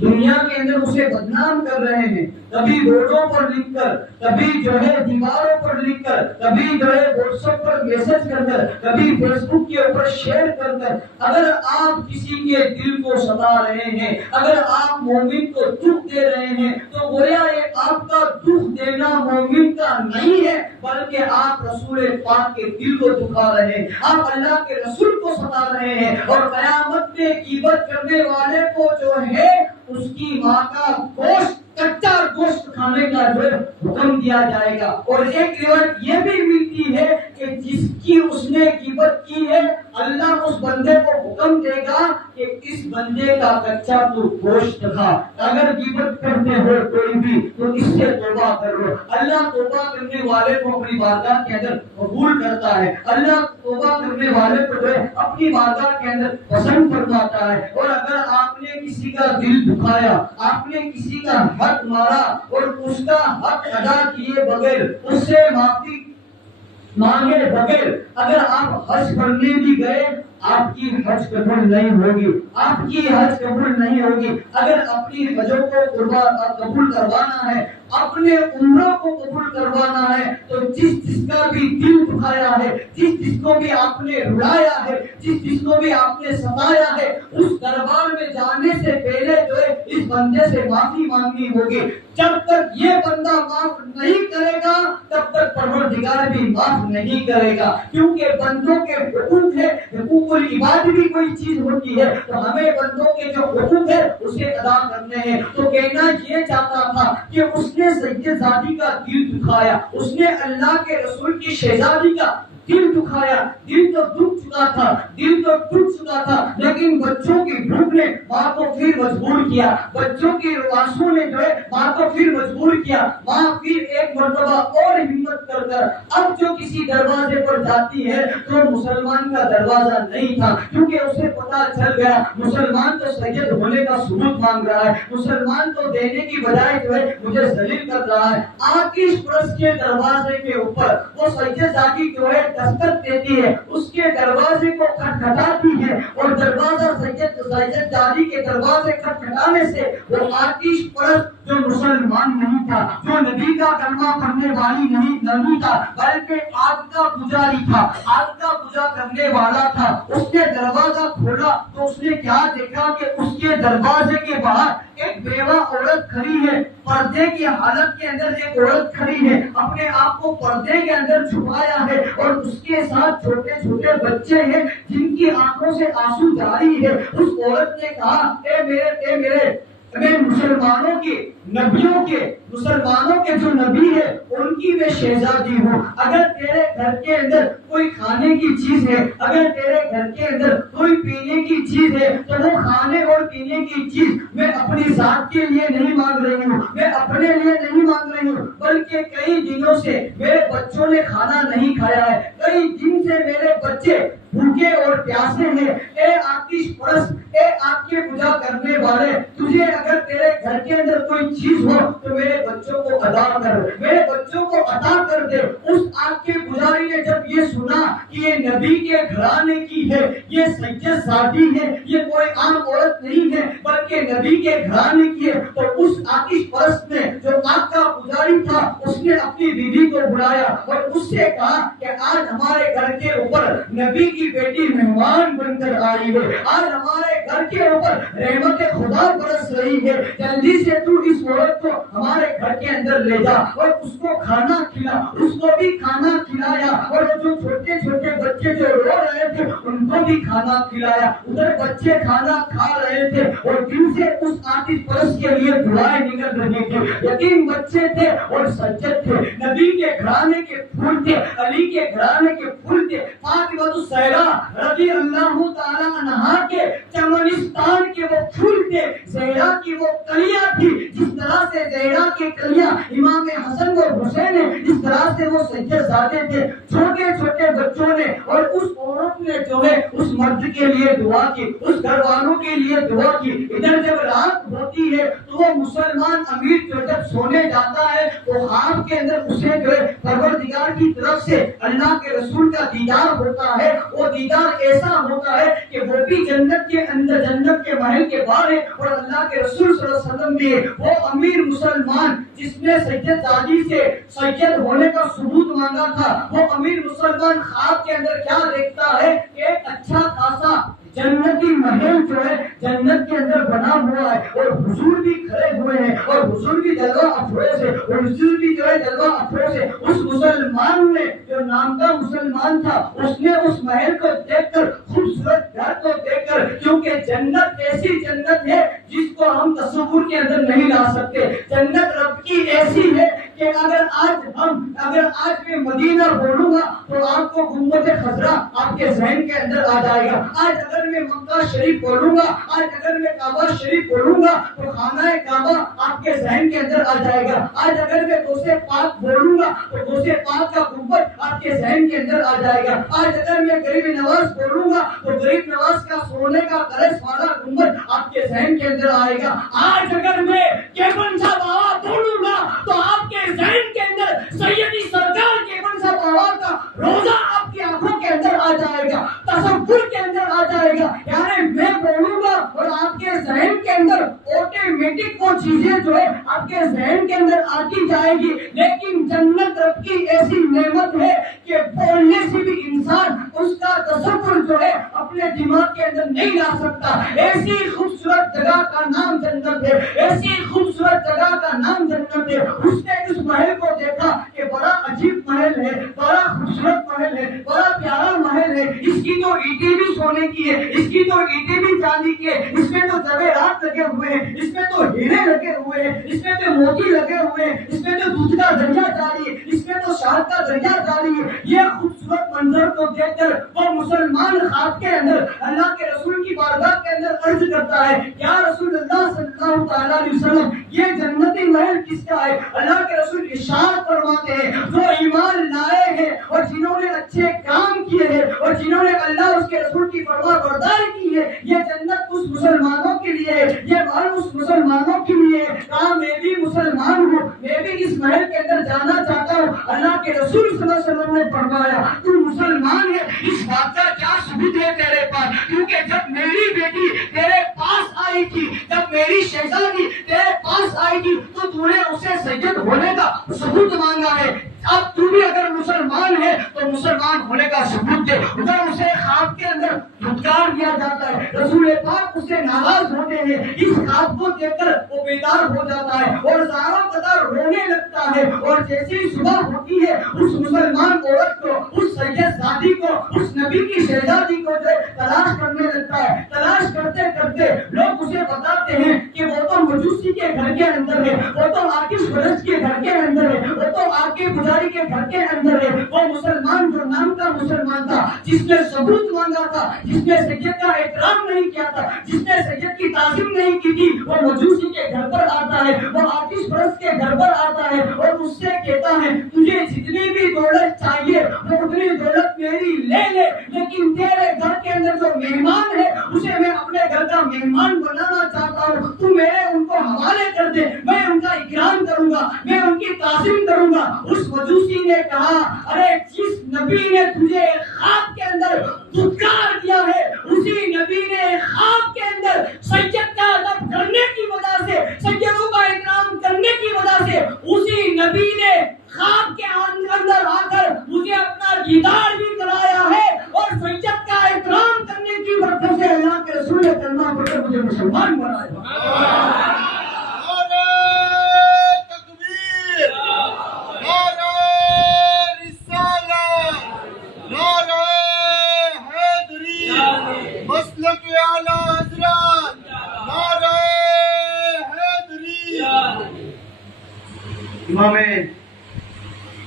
دنیا کے اندر اسے بدنام کر رہے ہیں، کبھی روڈوں پر لکھ کر، کبھی جو ہے دیواروں پر لکھ کر، کبھی جو ہے واٹس ایپ پر میسج کر کر، کبھی فیس بک کے اوپر شیئر کر کر اگر آپ کسی کے دل کو ستا رہے ہیں، اگر آپ مومن کو دکھ دے رہے ہیں، تو گویا یہ آپ کا دکھ دینا مومن کا نہیں ہے، بلکہ آپ رسول پاک کے دل کو دکھا رہے ہیں، آپ اللہ کے رسول کو ستا رہے ہیں، اور قیامت میں غیبت کرنے والے کو جو ہے اس کی ماں کا گوشت، کچا گوشت کھانے کا جو ہے حکم دیا جائے گا۔ اور ایک روایت یہ بھی ملتی ہے کہ جس کی اس نے غیبت کی ہے، اللہ اس بندے کو حکم دے گا کہ اس بندے کا کچا تو گوشت کھا، اگر غیبت کرتے ہو کوئی بھی تو اس سے توبہ کر لو۔ اللہ توبہ کرنے والے کو اپنی بارگاہ کے اندر قبول کرتا ہے، اللہ توبہ کرنے والے کو جو ہے اپنی بارگاہ کے اندر پسند فرماتا ہے۔ اور اگر آپ نے کسی کا دل دکھایا، آپ نے کسی کا حق مارا اور اس کا حق ادا کیے بغیر، اس سے معافی مانگے بغیر اگر آپ حج کرنے بھی گئے، آپ کی حج قبول نہیں ہوگی، آپ کی حج قبول نہیں ہوگی۔ اگر اپنی حجوں کو قبول کروانا ہے، اپنے عمروں کو قبول کروانا ہے، تو جس کا بھی دل دکھایا ہے، جس کو بھی آپ نے رلایا ہے، جس کو بھی آپ نے ستایا ہے، اس دربار میں جانے سے پہلے جو ہے اس بندے سے معافی مانگنی ہوگی۔ جب تک یہ بندہ معاف نہیں کرے گا تب تک پروردگار بھی معاف نہیں کرے گا، کیونکہ بندوں کے حقوق ہے، حقوق العباد بھی کوئی چیز ہوتی ہے، تو ہمیں بندوں کے جو حقوق ہے اسے ادا کرنے ہیں۔ تو کہنا یہ چاہتا تھا کہ اس نے سید زادی کا دل دکھایا، اس نے اللہ کے رسول کی شہزادی کا دل دکھایا، دل تو دکھ چکا تھا، دل تو ٹوٹ چکا تھا، لیکن بچوں کی بھوک نے ماں کو پھر مجبور کیا، بچوں کی آنسو نے جو ہے ماں کو پھر مجبور کیا۔ ماں پھر ایک مرتبہ اور ہمت کر کر اب جو کسی دروازے پر جاتی ہے تو مسلمان کا دروازہ نہیں تھا، کیونکہ اسے پتا چل گیا مسلمان تو سید ہونے کا ثبوت مانگ رہا ہے، مسلمان تو دینے کی بجائے جو ہے مجھے ذلیل کر رہا ہے۔ آتش پرست کے دروازے کے اوپر وہ سید زادی جو ہے دستک دیتی ہے، اس کے دروازے کو کھٹکھٹاتی ہے، اور دروازہ سید زادی کے دروازے کھٹکھٹانے سے وہ آتش پرست جو مسلمان نہیں تھا، جو نبی کا کلمہ پڑھنے والی نہیں تھا، بلکہ آگ کا پجاری تھا، آگ کا پوجا کرنے والا تھا، اس نے دروازہ کھولا تو اس نے کیا دیکھا کہ اس کے دروازے کے باہر ایک بیوہ عورت کھڑی ہے، پردے کی حالت کے اندر ایک عورت کھڑی ہے، اپنے آپ کو پردے کے اندر چھپایا ہے، اور اس کے ساتھ چھوٹے چھوٹے بچے ہیں جن کی آنکھوں سے آنسو جاری ہے۔ اس عورت نے کہا میں مسلمانوں کے نبیوں کے، مسلمانوں کے جو نبی ہے ان کی میں شہزادی ہوں، اگر تیرے گھر کے اندر کوئی کھانے کی چیز ہے، اگر تیرے گھر کے اندر کوئی پینے کی چیز ہے تو وہ کھانے اور پینے کی چیز میں اپنی ذات کے لیے نہیں مانگ رہی ہوں، میں اپنے لیے نہیں مانگ رہی ہوں، بلکہ کئی دنوں سے میرے بچوں نے کھانا نہیں کھایا ہے، کئی دن سے میرے بچے بھوکے اور پیاسے ہیں۔ اے آتش پرست، اے آگ کے پوجا کرنے والے، تجھے اگر تیرے گھر کے اندر کوئی چیز ہو تو میرے بچوں کو ادا کر، میرے بچوں کو عطا کر دے۔ اس آگ کے پجاری نے جب یہ سنا کہ یہ نبی کے گھرانے کی ہے، یہ سید زادی ہے، یہ کوئی عام عورت نہیں ہے بلکہ نبی کے گھرانے کی ہے، تو اس آتش پرست نے جو آگ کا پجاری تھا اس نے اپنی بیوی کو بلایا اور اس سے کہا کہ آج ہمارے گھر کے اوپر نبی کی بیٹی مہمان بن کر آئی ہے، آج ہمارے گھر کے اوپر رحمت خدا برس رہی ہے، جلدی سے تو اس عورت کو ہمارے گھر کے اندر لے جا اور اس کو کھانا کھلا۔ اس کو بھی کھانا کھلایا، اور جو چھوٹے چھوٹے بچے جو رو رہے تھے ان کو بھی کھانا کھلایا۔ ادھر بچے کھانا کھا رہے تھے اور دل سے اس آتش پرست کے لیے دعائیں نکل رہی تھی، یقین بچے تھے اور سجد تھے، نبی کے گھرانے کے پھول تھے، علی کے گھرانے کے پھول تھے، فاطمہ الزہرا رضی اللہ تعالی عنہا کے چمنستان کے وہ پھول تھے، زہرا کی وہ کلیاں تھی جس طرح سے زہرا کے کلیاں امام حسن و حسین نے اس طرح سے وہ سجدہ تھے، چھوٹے چھوٹے بچوں نے اور اس عورت نے جو ہے اس مرد کے لیے دعا کی، اس گھر والوں کے لیے دعا کی۔ ادھر جب رات ہوتی ہے تو وہ مسلمان امیر جو جب سونے جاتا ہے تو خواب کے اندر اسے جو ہے پروردگار کی طرف سے اللہ کے رسول کا دیدار ہوتا ہے۔ وہ دیدار ایسا ہوتا ہے کہ وہ بھی جنت کے اندر، جنت کے محل کے باہر ہے، اور اللہ کے رسول صلی اللہ علیہ وسلم بھی ہے۔ وہ امیر مسلمان جس نے سید زادی سے سید ہونے کا ثبوت مانگا تھا، وہ امیر مسلمان خواب کے اندر کیا دیکھتا ہے کہ ایک اچھا خاصا جنتی محل جو ہے جنت کے اندر بنا ہوا ہے، اور حضور بھی کھڑے ہوئے ہیں، اور حضور بھی جلوہ افروز ہے، اور حضور بھی جو ہے جلوہ افروز ہے۔ اس مسلمان نے جو نام کا مسلمان تھا، اس نے اس محل کو دیکھ کر، خوبصورت گھر کو دیکھ کر، کیونکہ جنت ایسی جنت ہے جس کو ہم تصور کے اندر نہیں لا سکتے۔ جنت رب کی ایسی ہے کہ اگر آج میں مدینہ بولوں گا تو آپ کو گنبد خضرا آپ کے ذہن کے اندر آ جائے گا۔ آج اگر میں مکہ شریف بولوں گا، آج اگر میں کعبہ شریف بولوں گا تو خانہ کعبہ آپ کے ذہن کے اندر آ جائے گا۔ آج اگر میں غوث پاک بولوں گا تو غوث پاک کا گنبد آپ کے ذہن کے اندر آ جائے گا۔ آج اگر میں غریب نواز بولوں گا تو غریب نواز کا سونے کا قرض والا گنبد آپ کے ذہن کے اندر آئے گا۔ آج اگر میں کیبن صاحب بابا بولوں گا تو آپ کے ذہن کے اندر سیدی سرکار کیبن صاحب بابا کا روزہ آپ کی آنکھوں کے اندر آ جائے گا، تصور کے اندر آ جائے گا۔ یعنی میں بولوں گا اور آپ کے ذہن کے اندر آٹومیٹک وہ چیزیں جو ہے آپ کے ذہن کے اندر آتی جائے گی۔ لیکن جنت رب کی ایسی نعمت ہے کہ بولنے سے بھی انسان اس کا تصور جو ہے اپنے دماغ کے اندر نہیں لا سکتا۔ ایسی خوبصورت جگہ کا نام جنت ہے، ایسی خوبصورت جگہ کا نام جنت ہے۔ اس نے اس محل کو دیکھا کہ بڑا عجیب محل ہے، بڑا خوبصورت محل ہے، بڑا پیارا محل ہے۔ اس کی تو اینٹیں بھی سونے کی ہے، اس کی تو اینٹیں بھی چاندی کی ہے، اس میں تو زیورات لگے ہوئے ہیں، اس میں تو ہیرے لگے ہوئے ہیں، اس میں تو موتی لگے ہوئے ہیں، اس میں تو دودھ کا دریا جاری ہے، اس میں تو شہد کا دریا جاری ہے۔ یہ خوبصورت منظر کو دیکھ کر وہ مسلمان خواب کے اندر اللہ کے رسول کی بارگاہ کے اندر عرض کرتا ہے، یا رسول اللہ صلی اللہ تعالیٰ علیہ وسلم، یہ جنتی محل کس کا ہے؟ اللہ کے رسول ارشاد فرماتے ہیں، جو ایمان لائے ہیں اور جنہوں نے اچھے کام کیے ہیں اور جنہوں نے اللہ اس کے رسول کی فرما برداری کی ہے، یہ جنت اس مسلمانوں کے لیے ہے، یہ محل اس مسلمانوں کے لیے ہے۔ کہا میں بھی مسلمان ہوں، میں بھی اس محل کے اندر جانا چاہتا ہوں۔ اللہ کے رسول صلی اللہ علیہ وسلم نے فرمایا، تو مسلمان ہے، اس بات کا کیا ثبوت ہے تیرے پاس؟ کیونکہ جب میری بیٹی تیرے پاس آئی تھی، جب میری شہزادی تیرے پاس آئی تھی تو تو نے اسے سید ہونے کا ثبوت مانگا ہے۔ اب تو بھی اگر مسلمان ہے تو مسلمان ہونے کا ثبوت دے۔ اگر اسے خواب کے اندر دھتکار دیا جاتا ہے، رسول پاک اس سے ناراض ہوتے ہیں، اس خواب کو دیکھ کر وہ بیدار ہو جاتا ہے اور زاروں قدر رونے لگتا ہے، اور جیسی ہی صبح ہوتی ہے اس مسلمان عورت کو، اس سید زادی کو، اس نبی کی شہزادی کو جو تلاش کرنے لگتا ہے۔ تلاش کرتے کرتے لوگ اسے بتاتے ہیں کہ وہ تو مجوسی کے گھر کے اندر ہے، وہ تو آتش پرست کے گھر کے اندر ہے، وہ تو آگ کے پجاری کے گھر کے اندر ہے۔ وہ مسلمان جو نام کا مسلمان تھا، جس نے ثبوت مانگا تھا، جس نے سید کا احترام نہیں کیا تھا، جس نے سید کی تعظیم نہیں کی تھی، وہ مجوسی کے گھر پر آتا ہے، وہ آتش پرست کے گھر پر آتا ہے اور اس سے کہتا ہے، تجھے جتنی بھی دولت چاہیے وہ اتنی دولت میری لے لے، لیکن تیرے گھر کے اندر جو مہمان ہے اسے میں اپنے گھر کا مہمان بنانا چاہتا ہوں، تو میرے ان کو حوالے کر دے، میں ان کا اکرام کروں گا، میں ان کی تعظیم کروں گا۔ اس مجوسی نے کہا، ارے جس نبی نے تجھے خواب کے اندر دھتکار دیا ہے، اسی نبی نے خواب کے اندر سید کا ادب کرنے کی وجہ سے، سیدوں کا اکرام کرنے کی وجہ سے، اسی نبی نے خواب کے اندر آ کر مجھے اپنا دیدار بھی کرایا ہے، اور سید کا اکرام کرنے کی وجہ سے اللہ کے رسول نے کلمہ پڑھ کر مجھے مسلمان بنایا۔ امام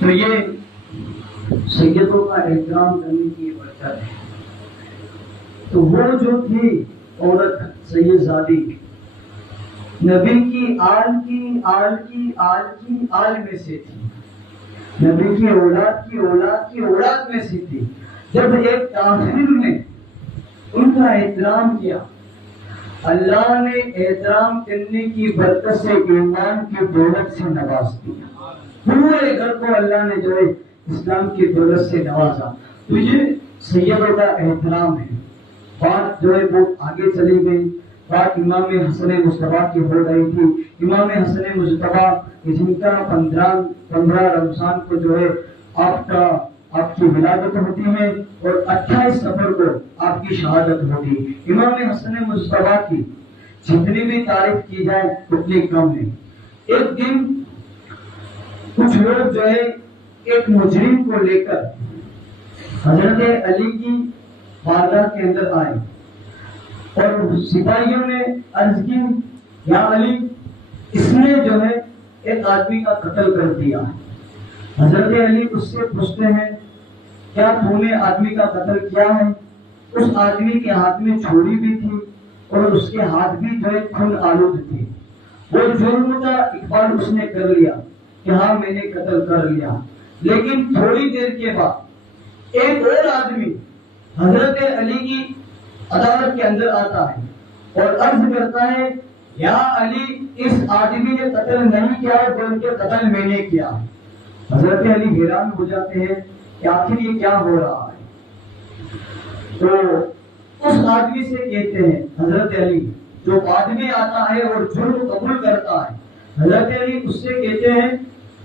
تو یہ سیدوں کا احترام کرنے کی برکت ہے۔ تو وہ جو تھی عورت سید زادی، نبی کی آل کی آل کی آل کی آل میں سے تھی، نبی کی اولاد کی اولاد کی اولاد میں سے تھی۔ جب ایک کافر نے ان کا احترام کیا، اللہ نے احترام کرنے کی برکت سے ایمان کی دولت سے نواز دیا، پورے گھر کو اللہ نے جو ہے اسلام کی دولت سے نوازا۔ تجھے سیدوں کا احترام ہے۔ بات جو ہے وہ آگے چلی گئی، بات امام حسن مصطفیٰ کی ہو رہی تھی۔ امام حسن مصطفیٰ جن کا 15 رمضان کو جو ہے آپ کی ولادت ہوتی ہے اور 28 صفر کو آپ کی شہادت ہوتی ہے۔ امام حسن مصطفیٰ کی جتنی بھی تعریف کی جائے اتنی کم ہے۔ ایک دن کچھ لوگ جو ہے ایک مجرم کو لے کر حضرت علی کی بارگاہ کے اندر آئے اور سپاہیوں نے عرض کی، یا علی، اس نے جو ہے ایک آدمی کا قتل کر دیا۔ حضرت علی اس سے پوچھتے ہیں، کیا تو نے آدمی کا قتل کیا ہے؟ اس آدمی کے ہاتھ میں چھری بھی تھی اور اس کے ہاتھ بھی جو ہے خون آلود تھے۔ وہ جرم کا اقبال اس نے کر لیا کہ ہاں میں نے قتل کر لیا۔ لیکن تھوڑی دیر کے بعد ایک اور آدمی حضرت علی کی عدالت کے اندر آتا ہے اور عرض کرتا ہے، یا علی، اس آدمی نے قتل نہیں کیا ہے بلکہ قتل میں نے کیا۔ حضرت علی حیران ہو جاتے ہیں کہ آخر یہ کیا ہو رہا ہے۔ تو اس آدمی سے کہتے ہیں حضرت علی، جو بعد میں آتا ہے اور جرم قبول کرتا ہے، حضرت علی اس سے کہتے ہیں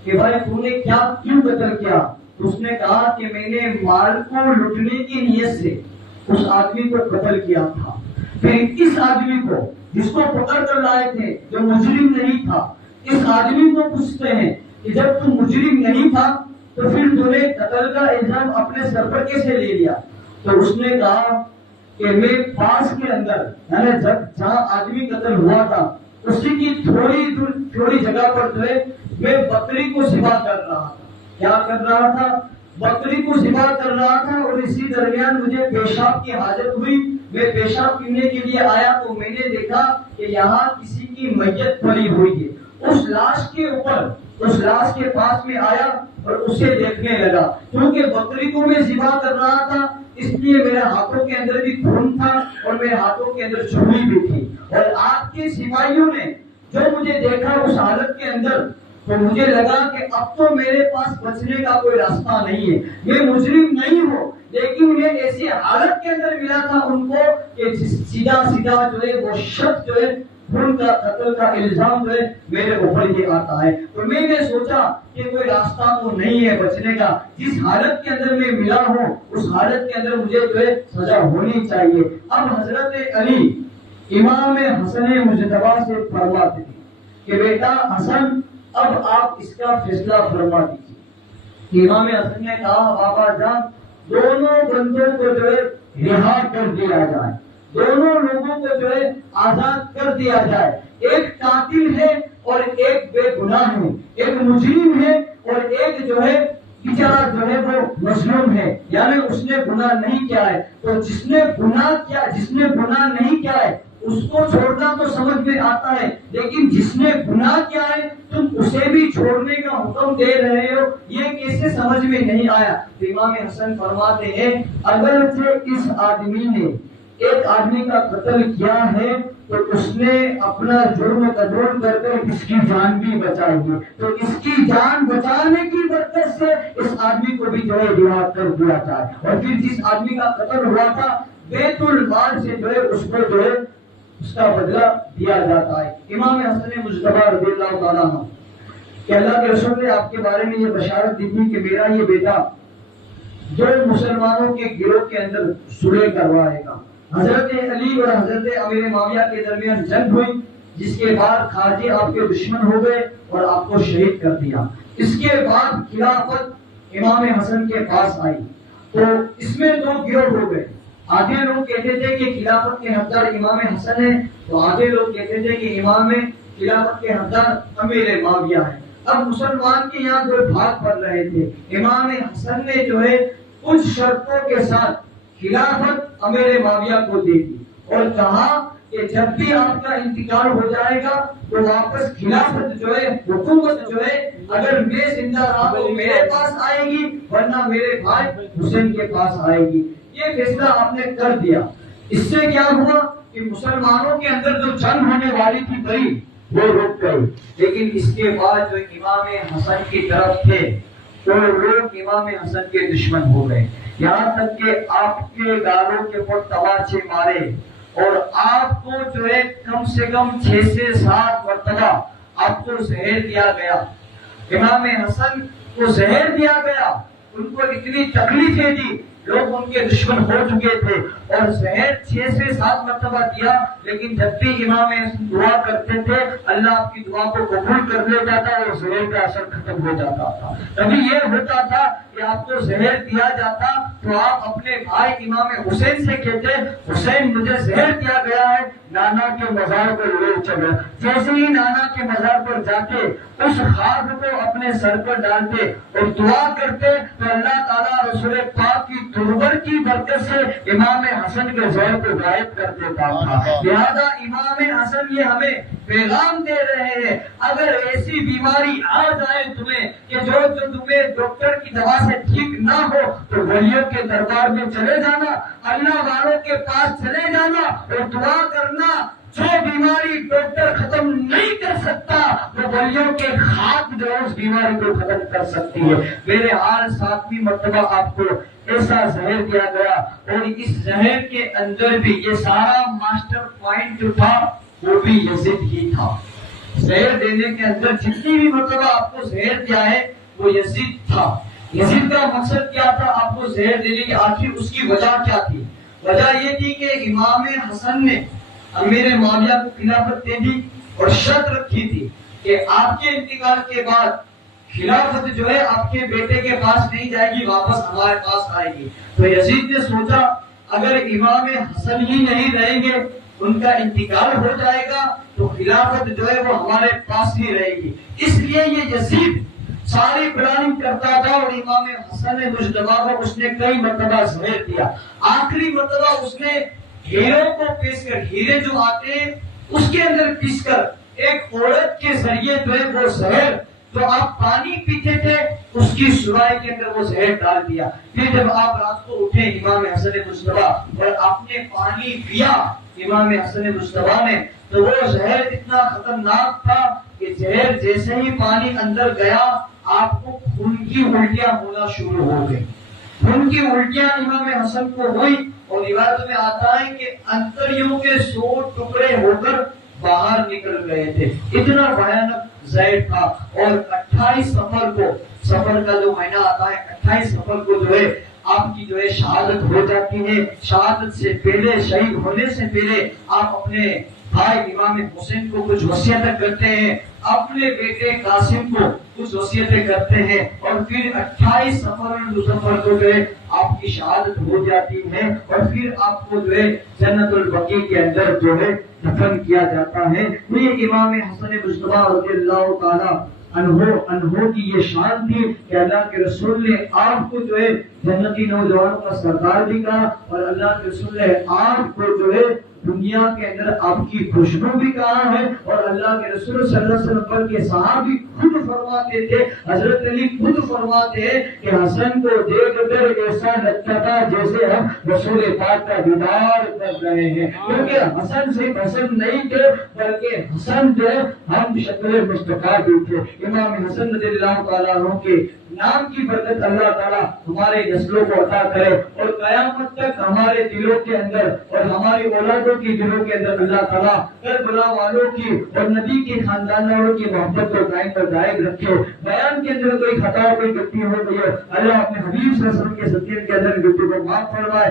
کہ بھائی تو نے کیوں قتل کیا؟ اس نے کہا کہ میں نے مال کو لوٹنے کی نیت سے اس آدمی کو قتل کیا تھا۔ پھر اس آدمی کو جس کو پکڑ کر لائے تھے، جو مجرم نہیں تھا، اس آدمی کو پوچھتے ہیں کہ جب تم مجرم نہیں تھا تو پھر تم نے قتل کا الزام اپنے سر پر کیسے لے لیا؟ تو اس نے کہا کہ میں پاس کے اندر، یعنی جہاں آدمی قتل ہوا تھا اسی کی تھوڑی جگہ پر جو ہے میں بکری کو ذبح کر رہا تھا۔ کیا کر رہا تھا؟ بکری کو ذبح کر رہا تھا، اور اسی درمیان مجھے پیشاب کی حاجت ہوئی۔ میں پیشاب پینے کے لیے آیا تو میں نے دیکھا کہ یہاں کسی کی میت پڑی ہوئی ہے۔ اس لاش کے اوپر، اس لاش کے پاس میں آیا اور اسے دیکھنے لگا۔ کیونکہ بکری کو میں ذبح کر رہا تھا اس لیے میرے ہاتھوں کے اندر بھی خون تھا اور میرے ہاتھوں کے اندر چھری بھی تھی، اور آپ کے سپاہیوں نے جو مجھے دیکھا اس حالت کے اندر، تو مجھے لگا کہ اب تو میرے پاس بچنے کا کوئی راستہ نہیں ہے۔ میں مجرم نہیں ہوں، لیکن میں ایسی حالت کے اندر ملا تھا ان کو کہ سیدھا جو ہے وہ شخص جو ہے خون کا قتل کا الزام جو ہے میرے اوپر یہ آتا ہے۔ تو میں نے سوچا کہ کوئی راستہ تو نہیں ہے بچنے کا، جس حالت کے اندر میں ملا ہوں اس حالت کے اندر مجھے جو ہے سزا ہونی چاہیے۔ اب حضرت علی امام حسن مجتبیٰ سے فرماتے ہیں کہ بیٹا حسن، اب آپ اس کا فیصلہ فرما دیجیے۔ امام حسن نے کہا، بابا جان، دونوں بندوں کو جو ہے رہا کر دیا جائے، دونوں لوگوں کو جو ہے آزاد کر دیا جائے۔ ایک قاتل ہے اور ایک بے گناہ ہے، ایک مجرم ہے اور ایک جو ہے بیچارہ جو ہے وہ مظلوم ہے، یعنی اس نے گناہ نہیں کیا ہے۔ تو جس نے گناہ نہیں کیا ہے اس کو چھوڑنا تو سمجھ میں آتا ہے، لیکن جس نے گناہ کیا ہے تم اسے بھی چھوڑنے کا حکم دے رہے ہو، یہ کیسے سمجھ میں نہیں آیا؟ تو امام حسن فرماتے ہیں، اگرچہ اس آدمی نے ایک آدمی کا قتل کیا ہے تو اس نے اپنا جرم قبول کر کر اس کی جان بھی بچائی ہے، تو اس کی جان بچانے کی برکت سے اس آدمی کو بھی جو ہے رہا کر دیا جائے، اور پھر جس آدمی کا قتل ہوا تھا بیت المال سے جو ہے اس کو جو ہے اس کا بدلہ دیا جاتا ہے۔ امام حسن مجتبیٰ رضی اللہ تعالیٰ عنہ کہ اللہ کے رسول نے آپ کے بارے میں یہ بشارت دی تھی کہ میرا یہ بیٹا جو مسلمانوں کے گروہ کے اندر صلح کروائے گا۔ حضرت علی اور حضرت امیر معاویہ کے درمیان جنگ ہوئی، جس کے بعد خارجی آپ کے دشمن ہو گئے اور آپ کو شہید کر دیا۔ اس کے بعد خلافت امام حسن کے پاس آئی تو اس میں دو گروہ ہو گئے۔ آدھے لوگ کہتے تھے کہ خلافت کے حقدار امام حسن ہے، تو آدھے لوگ کہتے تھے کہ امام خلافت کے حقدار امیر معاویہ ہے۔ اب مسلمان کے یہاں دو بھاگ پڑ رہے تھے۔ امام حسن نے جو ہے کچھ شرطوں کے ساتھ خلافت امیر معاویہ کو دے دی اور کہا کہ کہ جب بھی آپ کا انتقال ہو جائے گا تو واپس خلافت جو ہے، حکومت جو ہے، اگر میں زندہ رہا تو میرے پاس آئے گی، ورنہ میرے بھائی حسین کے پاس آئے گی۔ یہ فیصلہ آپ نے کر دیا۔ اس سے کیا ہوا کہ مسلمانوں کے اندر جو جنگ ہونے والی تھی بڑی، وہ رک گئی۔ لیکن اس کے بعد جو امام حسن کی طرف تھے وہ لوگ امام حسن کے دشمن ہو گئے، یہاں تک کہ آپ کے گالوں کے اوپر تماچے مارے، اور آپ کو جو ہے کم سے کم 6 سے 7 مرتبہ آپ کو زہر دیا گیا۔ امام حسن کو زہر دیا گیا، ان کو اتنی تکلیفیں دی، لوگ ان کے دشمن ہو چکے تھے، اور زہر 6 سے 7 مرتبہ دیا، لیکن جب بھی امام حسن دعا کرتے تھے اللہ آپ کی دعا کو قبول کر لیتا تھا اور زہر کا اثر ختم ہو جاتا تھا۔ کبھی یہ ہوتا تھا کہ آپ کو زہر دیا جاتا تو آپ اپنے بھائی امام حسین سے کہتے حسین مجھے زہر دیا گیا ہے، نانا کے مزار پر لے چلو۔ جیسے ہی نانا کے مزار پر جاتے اس خاک کو اپنے سر پر ڈالتے اور دعا کرتے تو اللہ تعالیٰ رسول پاک کی تربر کی برکت سے امام حسن کے زہر کو غائب کر دیتا تھا۔ لہذا امام حسن یہ ہمیں پیغام دے رہے ہیں، اگر ایسی بیماری آ جائے تمہیں کہ جو تمہیں ڈاکٹر کی دوا سے ٹھیک نہ ہو تو ولیوں کے دربار میں چلے جانا، اللہ والوں کے پاس چلے جانا اور دعا کرنا۔ جو بیماری ڈاکٹر ختم نہیں کر سکتا وہ ولیوں کے ہاتھ جو ہے اس بیماری کو ختم کر سکتی ہے۔ میرے حال 7ویں مرتبہ آپ کو ایسا زہر دیا گیا، اور اس زہر کے اندر بھی یہ سارا ماسٹر پوائنٹ جو تھا وہ بھی یزید ہی تھا۔ زہر دینے کے اندر جتنی بھی مرتبہ آپ کو زہر دیا ہے وہ یزید تھا۔ یزید کا مقصد کیا تھا آپ کو زہر دینے کی؟ آخر اس کی وجہ کیا تھی؟ وجہ یہ تھی کہ امام حسن نے امیر معاویہ کو خلافت دے دی اور شرط رکھی تھی کہ آپ کے انتقال کے بعد خلافت جو ہے آپ کے بیٹے کے پاس نہیں جائے گی، واپس ہمارے پاس آئے گی۔ تو یزید نے سوچا اگر امام حسن ہی نہیں رہیں گے، ان کا انتقال ہو جائے گا تو خلافت جو ہے وہ ہمارے پاس ہی رہے گی۔ اس لیے یہ یزید ساری پلاننگ کرتا تھا، اور امام حسن مجتبی کو اس نے کئی مرتبہ زہر دیا۔ آخری مرتبہ اس نے ہیروں کو پیس کر، ہیرے جو آتے ہیں اس کے اندر پیس کر ایک عورت کے ذریعے جو ہے وہ زہر جو آپ پانی پیتے تھے اس کی سرائی کے اندر وہ زہر ڈال دیا۔ پھر جب آپ رات کو اٹھے امام حسن مجتبی اور آپ نے پانی پیا امام حسن مجتبی نے، تو وہ زہر اتنا خطرناک تھا کہ زہر جیسے ہی پانی اندر گیا آپ کو خون کی الٹیاں ہونا شروع ہو گئی۔ خون کی الٹیاں امام حسن کو ہوئی، اور روایت میں آتا ہے کہ انتڑیوں کے 100 ٹکڑے ہو کر باہر نکل گئے تھے، اتنا بھیانک زہر تھا۔ اور 28 صفر کو، صفر کا جو مہینہ آتا ہے 28 صفر کو جو ہے آپ کی جو ہے شہادت ہو جاتی ہے۔ شہادت سے پہلے، شہید ہونے سے پہلے آپ اپنے بھائی امام حسین کو کچھ وصیتیں کرتے ہیں، اپنے بیٹے قاسم کو کچھ وصیتیں کرتے ہیں، اور پھر 28 صفر کو جو ہے آپ کی شہادت ہو جاتی ہے، اور پھر آپ کو جو ہے جنت البقیع کے اندر جو ہے دفن کیا جاتا ہے۔ یہ امام حسن مجتبی رضی اللہ تعالی عنہ کی یہ شان تھی کہ اللہ کے رسول نے آپ کو جو ہے جنتی نوجوانوں کا سردار بھی کہا، اور اللہ کے رسول نے آپ کو جو ہے دنیا کے اندر آپ کی خوشبو بھی کہا ہے۔ اور اللہ کے رسول صلی اللہ علیہ وسلم کے صحابی خود فرماتے تھے، حضرت علی خود فرماتے ہیں کہ حسن کو دیکھ کر ایسا لگتا تھا جیسے ہم رسول پاک کا دیدار کر رہے ہیں، کیونکہ حسن صرف حسن نہیں تھے بلکہ حسن جو ہے ہم شکل مصطفیٰ بھی تھے۔ امام حسن رضی اللہ تعالیٰ عنہ کے نام کی برکت اللہ تعالیٰ ہمارے نسلوں کو عطا کرے، اور قیامت تک ہمارے دلوں کے اندر اور ہماری اولادوں کی دلوں کے اندر اللہ تعالیٰ کربلا والوں کی اور نبی کے خاندان والوں کی محبت کو قائم اور دائم رکھے۔ بیان کے اندر کوئی خطا، کوئی غلطی ہو گئی ہے، اللہ اپنے حبیب صلی اللہ علیہ وسلم کے صدقے کے اندر غلطی کو معاف فرمائے۔